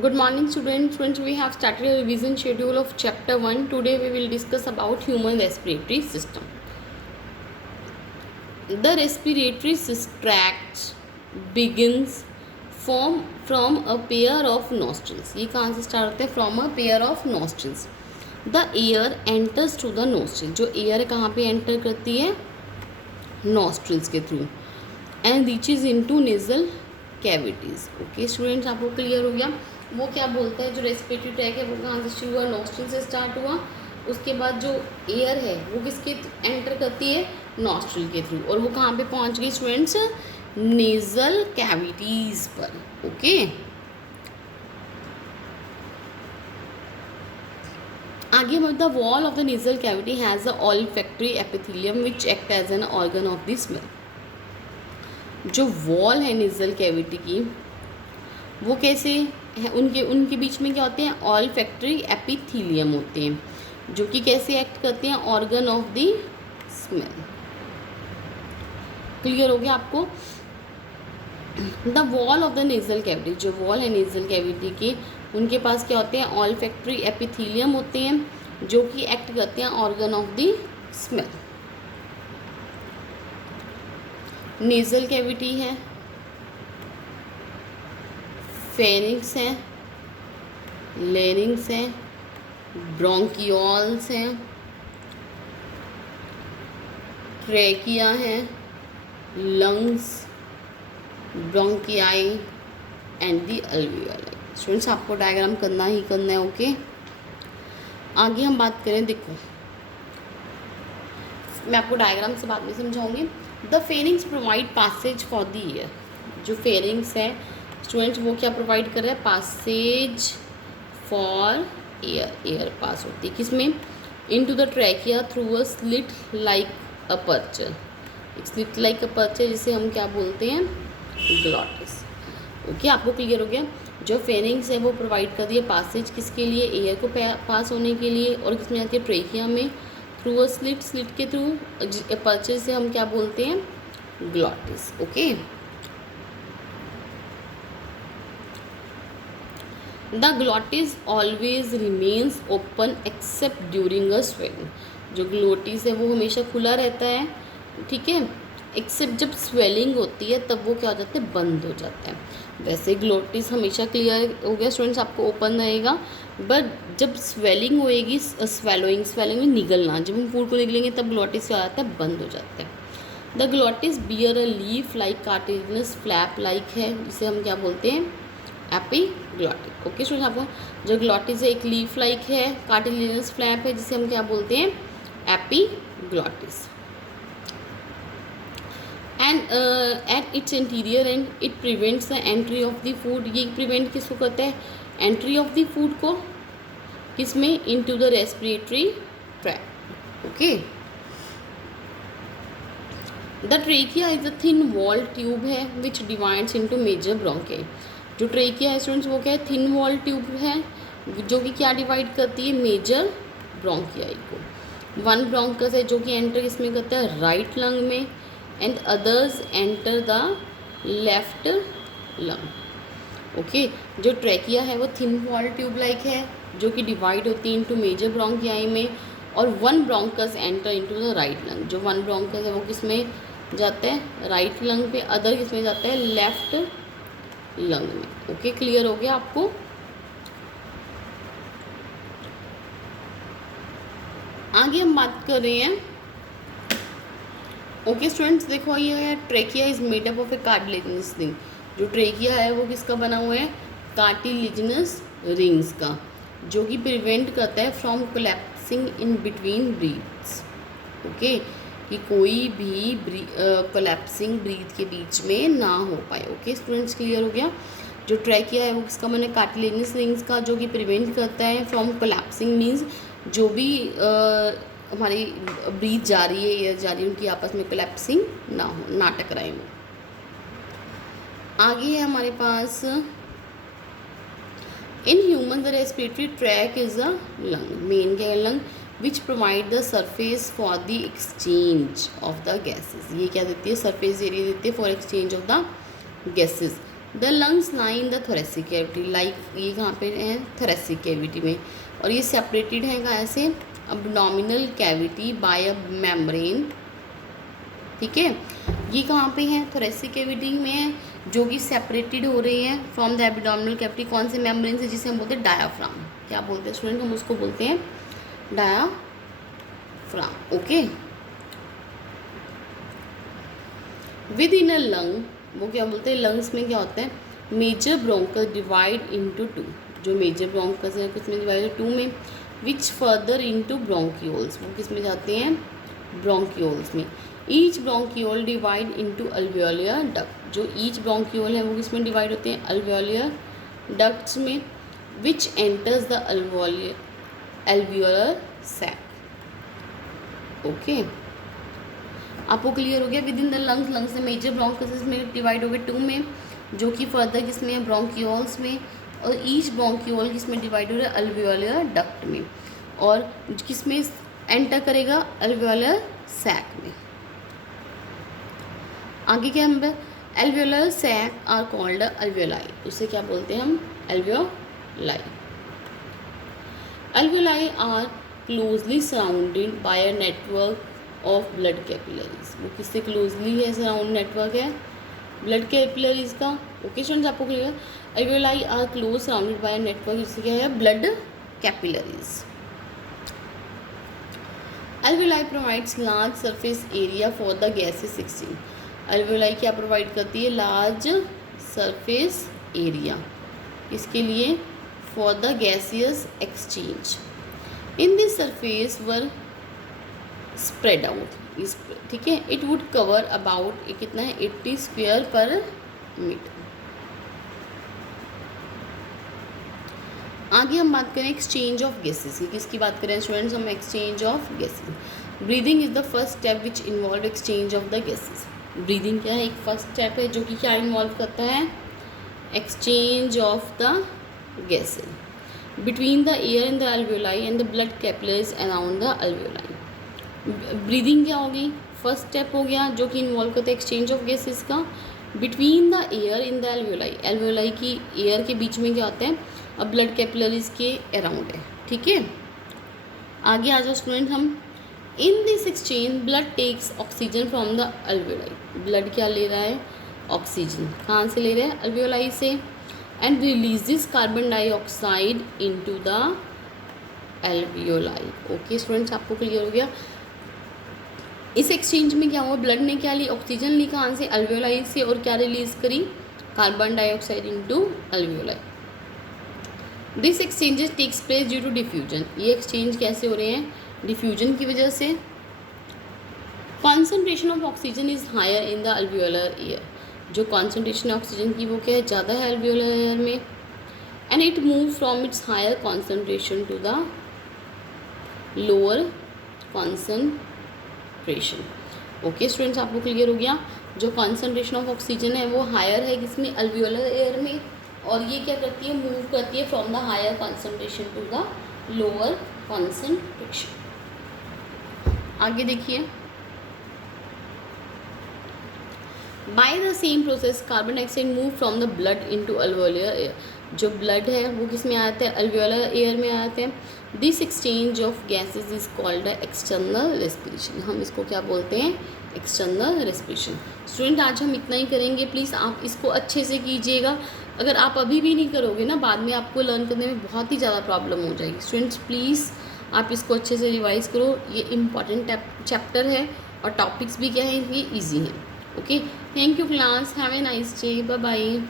Good morning, students. Friends, we have started a revision schedule of chapter 1. Today we will discuss about human respiratory system. The respiratory tract begins from a pair of nostrils. ये कहाँ से start होते हैं? From a pair of nostrils. The air enters through the nostril. जो air कहाँ पे enter करती है? नॉस्ट्रिल्स के through and reaches into nasal cavities. Okay students, आपको क्लियर हो गया? वो क्या बोलता है, जो रेस्पिरेटरी ट्रैक है वो कहाँ से शुरू हुआ? नॉस्ट्रिल से स्टार्ट हुआ. उसके बाद जो एयर है वो किसके एंटर करती है? नॉस्ट्रिल के थ्रू. और वो कहाँ पे पहुँच गई स्टूडेंट्स? नेजल कैविटीज़ पर. ओके आगे हम the wall of the nasal cavity has a olfactory epithelium which act as an organ of the smell. जो वॉल है नेजल कैविटी की वो कैसे है? उनके बीच में क्या होते हैं? ऑल्फैक्टरी एपिथेलियम होते हैं जो कि कैसे एक्ट करते हैं? Organ of the smell. Clear हो गया आपको? The wall of the nasal cavity, जो वॉल है नेजल कैविटी के, उनके पास क्या होते हैं? ऑल्फैक्टरी एपिथेलियम होते हैं जो कि एक्ट करते हैं organ of the smell. Nasal cavity है, फेरिंग्स है, लेरिंग्स है, ब्रोंकियोल्स हैं, ट्रेकिया है, lungs, bronchi and the alveoli. Students, आपको डायग्राम करना ही करना है. ओके आगे हम बात करें. देखो मैं आपको डायग्राम से बाद में समझाऊंगी. The pharynx provide passage for the air. जो फेरिंग्स है स्टूडेंट्स वो क्या प्रोवाइड कर रहा है? Passage for air. Air pass होती है किसमें? Into the trachea through a slit like aperture. Slit like aperture जिसे हम क्या बोलते हैं? ग्लॉटिस. ओके आपको क्लियर हो गया? जो फेरिंग्स है वो प्रोवाइड कर दिया पासेज किसके लिए? एयर को पास होने के लिए. और किसमें आती है? ट्रेकिया में. थ्रू अ स्लिट, स्लिट के थ्रू अपर्चर से हम क्या बोलते हैं? Glottis. Okay the glottis always remains open accept during a swelling. जो ग्लोटिस है वो हमेशा खुला रहता है, ठीक है, एक्सेप्ट जब स्वेलिंग होती है तब वो क्या हो जाता है? बंद हो जाता है. वैसे ग्लोटिस हमेशा क्लियर हो गया स्टूडेंट्स, आपको ओपन रहेगा. बट जब स्वेलिंग होएगी, स्वेलिंग में निगलना, जब हम फूड को निगलेंगे तब ग्लोटिस क्या हो जाता है? बंद हो जाता है. The glottis bear a leaf like cartilaginous flap like है जिसे हम क्या बोलते हैं? एपीग्लॉटिस. ओके स्टूडेंट्स, आपको जो ग्लॉटिस है एक लीफ लाइक है, कार्टिलेजिनस फ्लैप है जिसे हम क्या बोलते हैं? Epiglottis. And at its interior and it prevents the entry of the food. ये प्रिवेंट किसको करता है? एंट्री ऑफ द फूड को. किसमें? Into the respiratory tract. Okay the trachea is a thin wall tube है विच डिवाइड्स इनटू मेजर ब्रोंकियाई. जो trachea है students वो क्या है? थिन वॉल ट्यूब है जो कि क्या डिवाइड करती है? मेजर ब्रोंकियाई को. वन ब्रोंकस है जो कि एंटर किसमें करता है? राइट लंग में. And others enter the left lung. Okay जो ट्रैकिया है वो थिन वॉल ट्यूब लाइक है जो कि डिवाइड होती है इनटू मेजर ब्रोंकियाई में. और one bronchus enter into the right lung. जो वन ब्रोंकस है वो किसमें जाता है? राइट लंग पे. अदर किसमें जाता है? लेफ्ट लंग में. ओके क्लियर हो गया आपको? आगे हम बात कर रहे हैं. ओके स्टूडेंट्स, देखो ये है trachea is made up of A cartilaginous ring. जो ट्रेकिया है वो किसका बना हुआ है? कार्टिलेजिनस रिंग्स का, जो कि प्रिवेंट करता है from collapsing in between breaths. Okay कि कोई भी कोलैप्सिंग ब्रीथ के बीच में ना हो पाए. ओके स्टूडेंट्स क्लियर हो गया? जो ट्रैकिया है वो किसका बना है? कार्टिलेजिनस रिंग्स का, जो कि प्रिवेंट करता है फ्रॉम कोलैप्सिंग. मीन्स जो भी हमारी ब्रीथ जा रही है, एयर जा रही है, उनकी आपस में कोलैप्सिंग ना हो, ना टकराए वो. आगे है हमारे पास in human the respiratory tract is a lung. Main क्या है? Lung which provide the surface for the exchange of the gases. ये क्या देती है? सरफेस एरिया देती है for exchange of the gases. The lungs lie in the thoracic cavity, like ये कहाँ पे है, थोरेसिक कैविटी में, और ये सेपरेटेड है कहाँ से, abdominal cavity by a membrane, ठीक है। ये कहाँ पे है, थोरेसिक कैविटी में है, जो कि सेपरेटेड हो रही है फ्रॉम द एब्डोमिनल कैविटी, कौन से मेम्ब्रेन से, जिसे हम बोलते हैं डायाफ्राम। क्या बोलते हैं स्टूडेंट, हम उसको बोलते हैं diaphragm, okay. Within a lung, वो क्या बोलते हैं, लंग्स में क्या होता है, major bronchus divide into two, जो मेजर ब्रोंकस है किसमें डिवाइड, टू में, विच फर्दर इनटू ब्रोंक्यूल्स, वो किस में जाते हैं, ब्रोंक्यूल्स में। Each bronchiole divide into alveolar duct, जो ईच ब्रोंक्यूल है वो किस में डिवाइड होते हैं, अल्वियोलियर डक्ट्स में, which enters the alveolar sac, okay. आपको क्लियर हो गया। Within the lungs, lungs में मेजर ब्रोंकस में डिवाइड हो गए टू में, जो कि फर्दर किसमें है, ब्रोंक्यूल्स में, और ईच ब्रोंक्यूल किसमें डिवाइड हो रहा है, अल्वियोलर डक्ट में, और किसमें एंटर करेगा, अल्वियोलर सैक में। आगे क्या हम alveolar sac are called alveoli, उसे क्या बोलते हैं हम, alveoli. Alveoli are closely surrounded by a network of blood capillaries, वो किससे क्लोजली है, सराउंड नेटवर्क है ब्लड कैपिलरीज का, ओके स्टूडेंट्स, आपको clear. Alveoli are close surrounded by a network, जिससे क्या है, blood capillaries. Alveoli provides large surface area for the gases exchange, alveoli क्या प्रोवाइड करती है, लार्ज सरफेस एरिया, इसके लिए, for the gaseous exchange. In this surface were spread out, इस, ठीक है, इट वुड कवर अबाउट, ये कितना है, 80 स्क्वायर पर मीटर। आगे हम बात करें एक्सचेंज ऑफ गैसेस की, किसकी बात करें स्टूडेंट्स हम, exchange of gases. Breathing is the first step which involve exchange of the gases. Breathing क्या है, एक फर्स्ट स्टेप है जो कि क्या इन्वॉल्व करता है, exchange of the gases between the air in the alveoli and the blood capillaries around the alveoli. Breathing क्या होगी, फर्स्ट स्टेप हो गया जो कि इन्वॉल्व करता है एक्सचेंज ऑफ गैसेस का, between the air in the alveoli, alveoli की एयर के बीच में क्या होता है, अब ब्लड कैपिलरीज के अराउंड है, ठीक है। आगे आ जाओ स्टूडेंट हम, in this exchange blood takes oxygen from the alveoli, blood क्या ले रहा है, ऑक्सीजन, कहाँ से ले रहा है, अल्वियोलाई से, and releases carbon dioxide into the alveoli, okay students, आपको क्लियर हो गया। इस एक्सचेंज में क्या हुआ, ब्लड ने क्या ली, ऑक्सीजन ली, कहाँ से, अल्वियोलाई से, और क्या रिलीज करी, carbon dioxide into alveoli. This exchanges takes place due to diffusion, ये एक्सचेंज कैसे हो रहे हैं, डिफ्यूजन की वजह से। Concentration of oxygen is higher in the alveolar air, जो कॉन्सेंट्रेशन है ऑक्सीजन की वो क्या है, ज़्यादा है अल्वियोलर एयर में, and it move from its higher concentration to the lower concentration, okay students, आपको क्लियर हो गया। जो कॉन्सेंट्रेशन ऑफ ऑक्सीजन है वो हायर है किसमें, अल्वियोलर एयर में, और ये क्या करती है, मूव करती है from the higher concentration to the lower concentration. आगे देखिए, by the same process carbon dioxide move from the blood into alveolar air, जो ब्लड है वो किस में आते हैं, अल्वियोलर एयर में आते हैं। This exchange of gases is called external respiration, हम इसको क्या बोलते हैं, एक्सटर्नल रेस्पिरेशन। स्टूडेंट आज हम इतना ही करेंगे, प्लीज़ आप इसको अच्छे से कीजिएगा, अगर आप अभी भी नहीं करोगे ना, बाद में आपको लर्न करने में बहुत ही ज़्यादा प्रॉब्लम हो जाएगी। स्टूडेंट्स प्लीज़ आप इसको अच्छे से रिवाइज करो, ये इम्पॉर्टेंट चैप्टर है और टॉपिक्स भी क्या है, ये ईजी हैं, okay. Thank you class, have a nice day, bye bye.